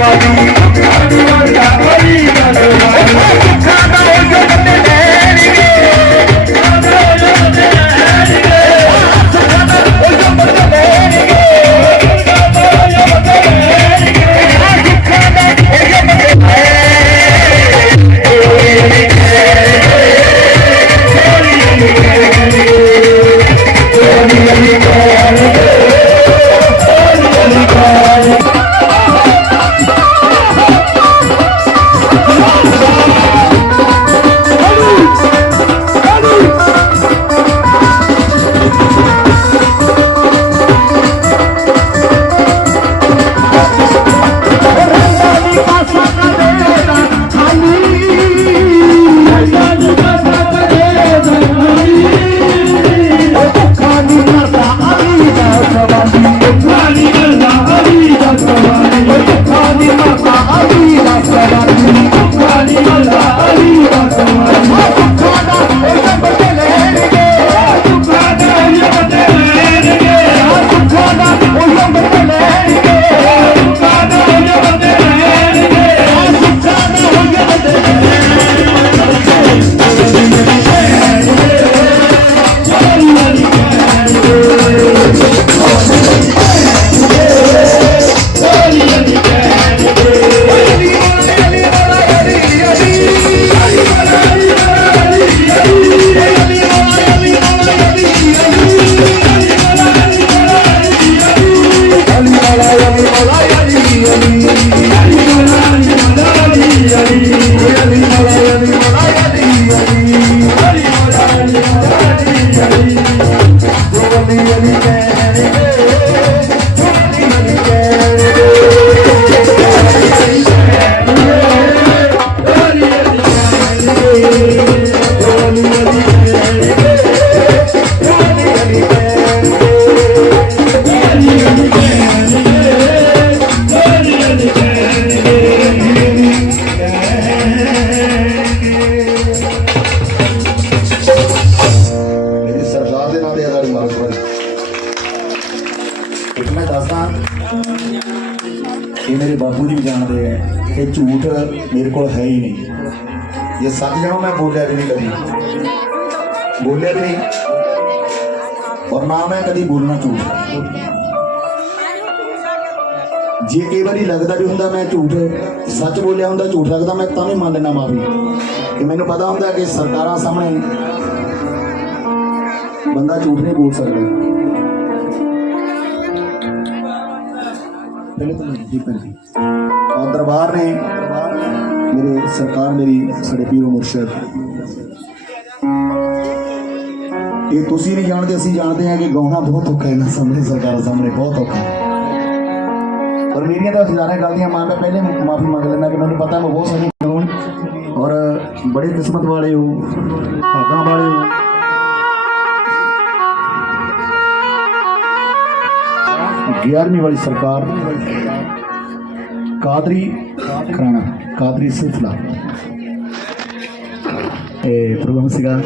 ਮੇਰੀ ਸੱਚ ਜਣੋ ਮੈਂ ਬੋਲਿਆ ਵੀ ਨਹੀਂ ਕਦੀ। ਬੋਲਿਆ ਵੀ ਨਹੀਂ ਔਰ ਨਾ ਮੈਂ ਕਦੀ ਬੋਲਣਾ ਝੂਠ। ਜੇ ਕਈ ਵਾਰੀ ਲੱਗਦਾ ਵੀ ਹੁੰਦਾ ਮੈਂ ਝੂਠ ਸੱਚ ਬੋਲਿਆ ਹੁੰਦਾ, ਝੂਠ ਲੱਗਦਾ, ਮੈਂ ਤਾਂ ਵੀ ਮੰਨ ਲੈਣਾ ਮਾਫੀ। ਕਿ ਮੈਨੂੰ ਪਤਾ ਹੁੰਦਾ ਕਿ ਸਰਕਾਰਾਂ ਸਾਹਮਣੇ ਬੰਦਾ ਝੂਠ ਨਹੀਂ ਬੋਲ ਸਕਦਾ। ਪਹਿਲੇ ਤਾਂ ਜੀ ਪਰ ਜੀ ਔਰ ਦਰਬਾਰ ਨੇ ਮੇਰੇ ਸਰਕਾਰ ਮੇਰੀ ਸਾਡੇ ਪੀਰੋ ਮੁਰਸ਼ਦ ਇਹ ਤੁਸੀਂ ਨਹੀਂ ਜਾਣਦੇ ਅਸੀਂ ਜਾਣਦੇ ਹਾਂ ਕਿ ਗਾਉਣਾ ਬਹੁਤ ਔਖਾ ਹੈ ਨਾ ਸਾਹਮਣੇ ਸਰਕਾਰਾਂ ਸਾਹਮਣੇ ਬਹੁਤ ਔਖਾ ਹੈ ਔਰ ਮੇਰੀਆਂ ਤਾਂ ਹਜ਼ਾਰਾਂ ਗਲਤੀਆਂ ਮਾਂ ਮੈਂ ਪਹਿਲੇ ਮਾਫੀ ਮੰਗ ਲੈਣਾ ਕਿ ਮੈਨੂੰ ਪਤਾ ਮੈਂ ਬਹੁਤ ਸਾਰੀ ਗਾਉਣ ਔਰ ਬੜੇ ਕਿਸਮਤ ਵਾਲੇ ਹੋ ਭਾਗਾਂ ਵਾਲੇ ਹੋ ਗਿਆਰਵੀਂ ਵਾਲੀ ਸਰਕਾਰ ਕਾਦਰੀ ਖਰਾਣਾ ਕਾਦਰੀ ਸਿਲਸਿਲਾ ਪ੍ਰੋਗਰਾਮ ਸੀਗਾ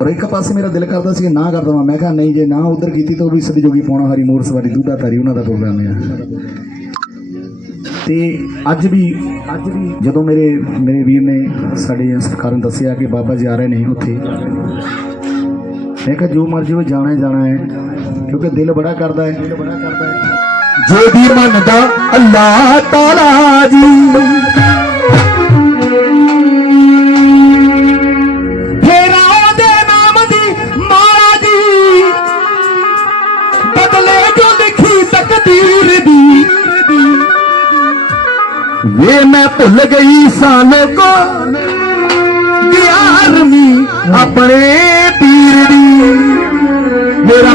ਔਰ ਇੱਕ ਪਾਸੇ ਮੇਰਾ ਦਿਲ ਕਰਦਾ ਸੀ ਨਾ ਕਰ ਦਵਾਂ ਮੈਂ ਕਿਹਾ ਨਹੀਂ ਜੇ ਨਾ ਉਧਰ ਕੀਤੀ ਤਾਂ ਉਹ ਵੀ ਸਦੀ ਜੋਗੀ ਪਾਉਣਾ ਹਰੀ ਮੋਰ ਸਵਾਰੀ ਦੁੱਧਾ ਤਾਰੀ ਉਹਨਾਂ ਦਾ ਪ੍ਰੋਗਰਾਮ ਹੈ ਤੇ ਅੱਜ ਵੀ ਅੱਜ ਵੀ ਜਦੋਂ ਮੇਰੇ ਮੇਰੇ ਵੀਰ ਨੇ ਸਾਡੇ ਸਰਕਾਰ ਨੇ ਦੱਸਿਆ ਕਿ ਬਾਬਾ ਜੀ ਆ ਰਹੇ ਨੇ ਉੱਥੇ ਮੈਂ ਕਿਹਾ ਜੋ ਮਰਜ਼ੀ ਉਹ ਜਾਣਾ ਜਾਣਾ ਹੈ ਕਿਉਂਕਿ ਦਿਲ ਬੜਾ ਕਰਦਾ ਹੈ ਦਿਲ ਬੜਾ ਕਰਦਾ ਹੈ ਮੰਨਦਾ ਅੱਲਾਹ ਤਾਲਾ ਜੀ। ਫੇਰਾ ਉਹਦੇ ਨਾਮ ਦੀ ਮਾਲਾ ਜੀ। ਬਦਲੇ ਜੋ ਲਿਖੀ ਤਕਦੀਰ ਦੀ। ਵੇ ਮੈਂ ਭੁੱਲ ਗਈ ਸਾਂ ਲੋਕੋ ਗਿਆਰਵੀਂ ਆਪਣੇ ਪੀਰ ਦੀ। ਮੇਰਾ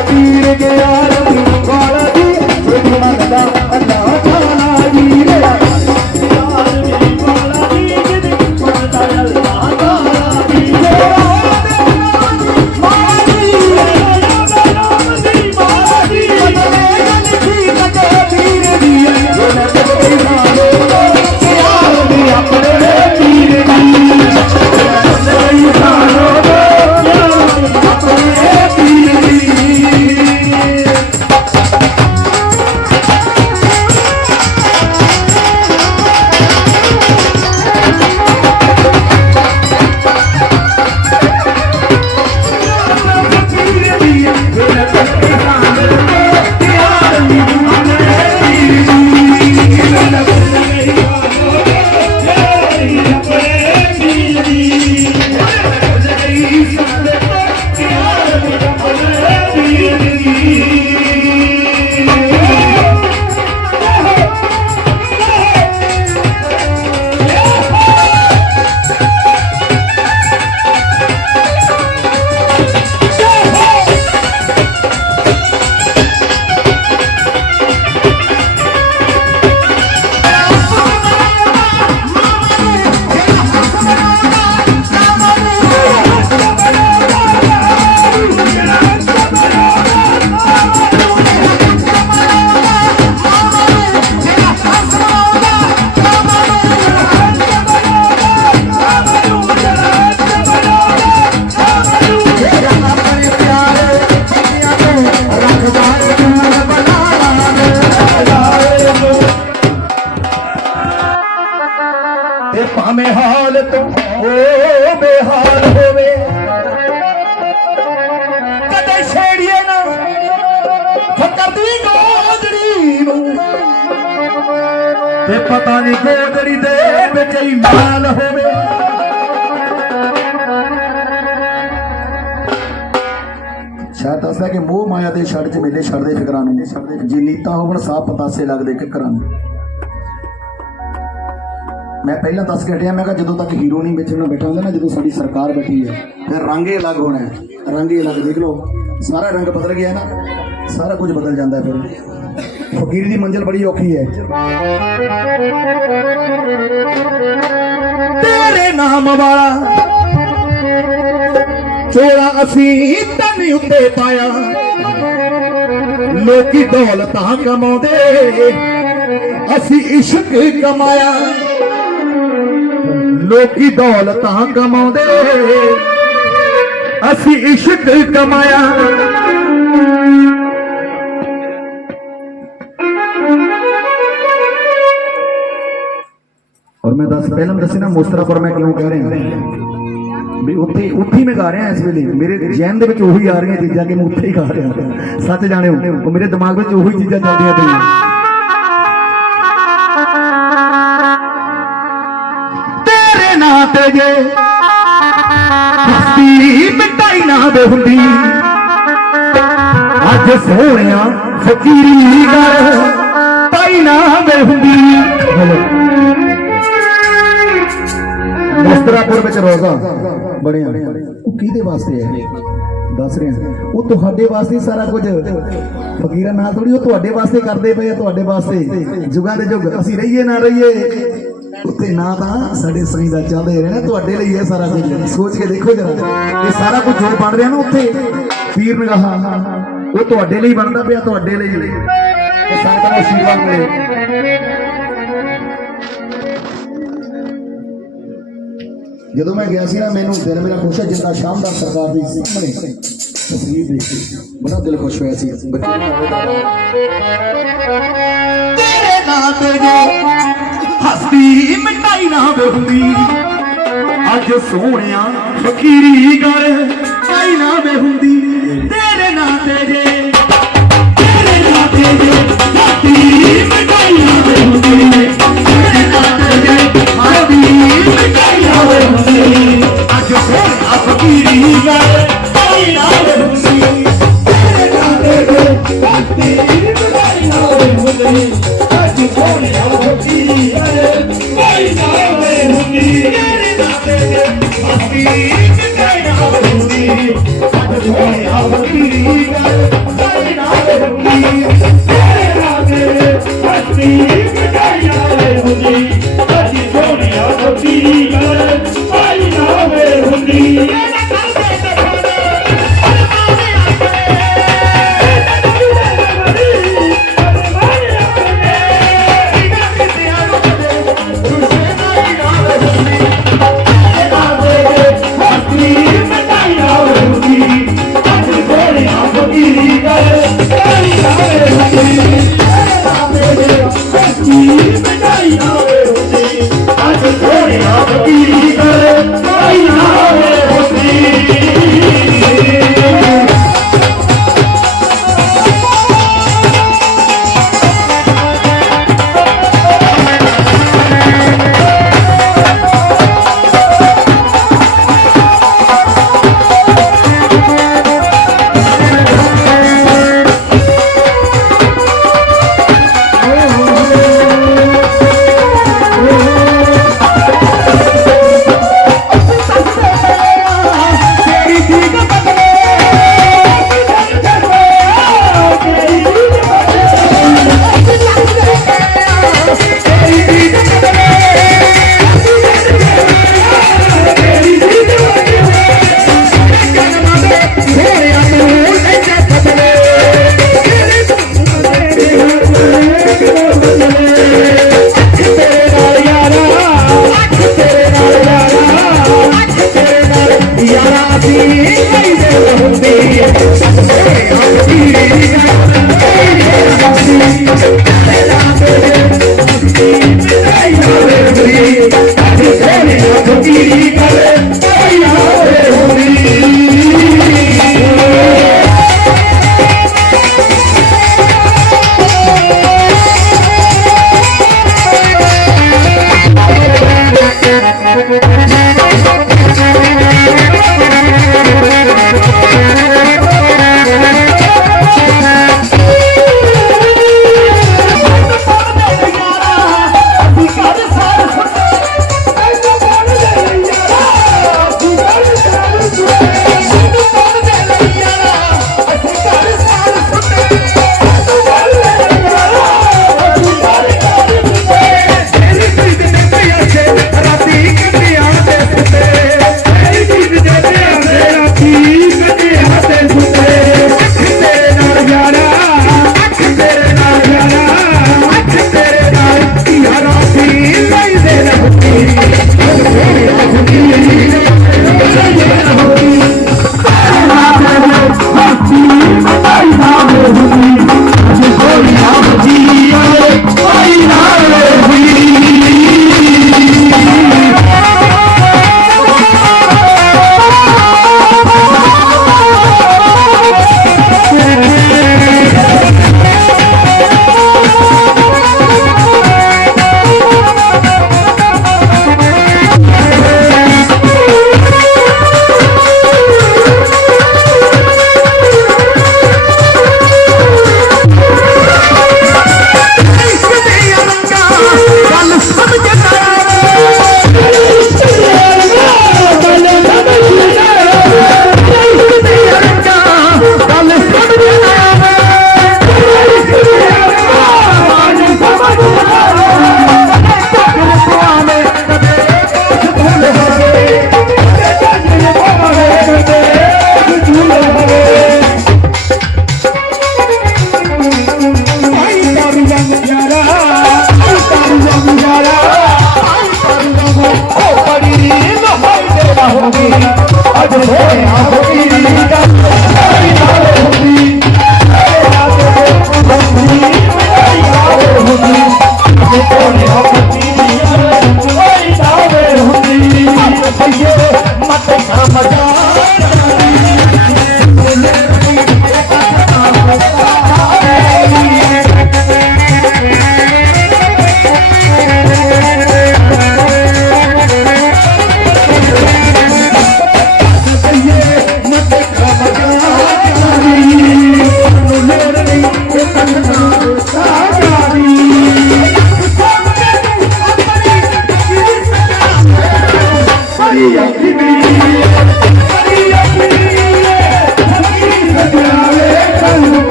ਪੀਰ ਗਿਆ ਨਹੀਂ ਦੇ ਵਿੱਚ ਹੀ ਹੋਵੇ। ਸ਼ਾਇਦ ਦੱਸਦਾ ਕਿ ਮੋਹ ਮਾਇਆ ਦੇ ਛੱਡ ਚ ਮੇਲੇ ਛੱਡਦੇ ਫਿਕਰਾਂ ਨੂੰ। ਜੇ ਨੀਤਾ ਹੋਵਣ ਸਾਫ਼ ਪਤਾਸੇ ਲੱਗਦੇ ਕਿਕਰਾਂ ਨੂੰ। ਮੈਂ ਪਹਿਲਾਂ ਦੱਸ ਕੇ ਹਟਿਆ, ਮੈਂ ਕਿਹਾ ਜਦੋਂ ਤੱਕ ਹੀਰੋ ਨਹੀਂ ਵਿੱਚ ਉਹਨਾਂ ਬੈਠਾ ਹੁੰਦਾ ਨਾ, ਜਦੋਂ ਸਾਡੀ ਸਰਕਾਰ ਬੈਠੀ ਹੈ, ਫਿਰ ਰੰਗ ਅਲੱਗ ਹੋਣਾ ਹੈ। ਰੰਗ ਹੀ ਅਲੱਗ, ਦੇਖ ਲਓ। ਸਾਰਾ ਰੰਗ ਬਦਲ ਗਿਆ ਨਾ, ਸਾਰਾ ਕੁਝ ਬਦਲ ਜਾਂਦਾ ਫਿਰ। ਫਕੀਰ ਦੀ ਮੰਜ਼ਿਲ ਬੜੀ ਔਖੀ ਹੈ। ਤੇਰੇ ਨਾਮ ਵਾਲਾ ਚੋਲਾ ਅਸੀਂ ਤਨ ਉੱਤੇ ਪਾਇਆ। ਲੋਕੀ ਦੌਲਤਾਂ ਕਮਾਉਂਦੇ, ਅਸੀਂ ਇਸ਼ਕ ਕਮਾਇਆ। ਲੋਕੀ ਦੌਲਤਾਂ ਕਮਾਉਂਦੇ, ਅਸੀਂ ਇਸ਼ਕ ਕਮਾਇਆ। ਪਹਿਲਾਂ ਮੈਂ ਦੱਸਿਆ ਨਾ ਪਰ ਮੈਂ ਕਿਉਂ ਕਹਿ ਰਿਹਾ ਵੀ ਉੱਥੇ ਉੱਥੇ ਮੈਂ ਗਾ ਰਿਹਾ ਇਸ ਵੇਲੇ। ਮੇਰੇ ਜੈਨ ਦੇ ਵਿੱਚ ਉਹੀ ਆ ਰਹੀਆਂ ਚੀਜ਼ਾਂ ਕਿ ਮੈਂ ਉੱਥੇ ਹੀ ਗਾ ਰਿਹਾ ਸੱਚ ਜਾਣਿਓ ਮੇਰੇ ਦਿਮਾਗ ਵਿੱਚ ਉਹੀ ਚੀਜ਼ਾਂ ਚੱਲਦੀਆਂ ਪਈਆਂ। ਤੇਰੇ ਤੇ ਜੇ ਹਸਤੀ ਮਿਟਾਈ ਨਾ ਦੇ ਹੁੰਦੀ, ਅੱਜ ਸੋਹਣਿਆ, ਫਕੀਰੀ ਗਰ ਪਾਈ ਨਾ ਵੇ ਹੁੰਦੀ। ਮਸਤਰਾਪੁਰ ਵਿੱਚ ਰੋਜ਼ਾ। ਬਣਿਆ ਉਹ ਕਿਹਦੇ ਵਾਸਤੇ ਹੈ? ਦੱਸ ਰਿਹਾ। ਉਹ ਤੁਹਾਡੇ ਵਾਸਤੇ ਸਾਰਾ ਕੁਝ। ਫਕੀਰਾਂ ਨਾਲ ਥੋੜੀ ਉਹ ਤੁਹਾਡੇ ਵਾਸਤੇ ਕਰਦੇ ਪਏ ਆ, ਤੁਹਾਡੇ ਵਾਸਤੇ। ਜੁਗਾਂ ਦੇ ਜੁਗ। ਅਸੀਂ ਰਹੀਏ, ਨਾ ਰਹੀਏ। ਉੱਤੇ ਨਾ ਤਾਂ ਸਾਡੇ ਸਾਈਂ ਦਾ ਚੱਲਦੇ ਰਹਿਣਾ, ਤੁਹਾਡੇ ਲਈ ਹੈ ਸਾਰਾ ਕੁਝ। ਸੋਚ ਕੇ ਦੇਖੋ ਜਰਾ। ਇਹ ਸਾਰਾ ਕੁਝ ਜੋ ਬਣ ਰਿਹਾ ਨਾ ਉੱਥੇ, ਪੀਰ ਨਗਾਹਾਂ। ਉਹ ਤੁਹਾਡੇ ਲਈ ਬਣਦਾ ਪਿਆ, ਤੁਹਾਡੇ ਲਈ। ਇਹ ਸੰਗਤਾਂ ਆਸ਼ੀਰਵਾਦ ਮਿਲੇ। ਜਦੋਂ ਮੈਂ ਗਿਆ ਸੀ ਨਾ, ਮੈਨੂੰ ਦਿਲ ਮੇਰਾ ਖੁਸ਼ ਹੈ ਜਿੰਦਾ ਸ਼ਾਮ ਸਰਕਾਰ ਦੀ ਸਾਹਮਣੇ ਤਸਵੀਰ ਦੇਖ ਬੜਾ ਦਿਲ ਖੁਸ਼ ਹੋਇਆ ਸੀ। ਤੇਰੇ ਨਾਂ ਤੇ ਜੋ ਹਸਤੀ ਮਿਟਾਈ ਨਾ ਹੁੰਦੀ ਅੱਜ ਸੋਹਣਿਆ ਫਕੀਰੀ ਗਰ ਆਈ ਨਾ ਹੁੰਦੀ ਤੇਰੇ ਨਾਂ ਤੇ ਜੇ, ਤੇਰੇ ਨਾਂ ਤੇ ਜੇ ਹਸਤੀ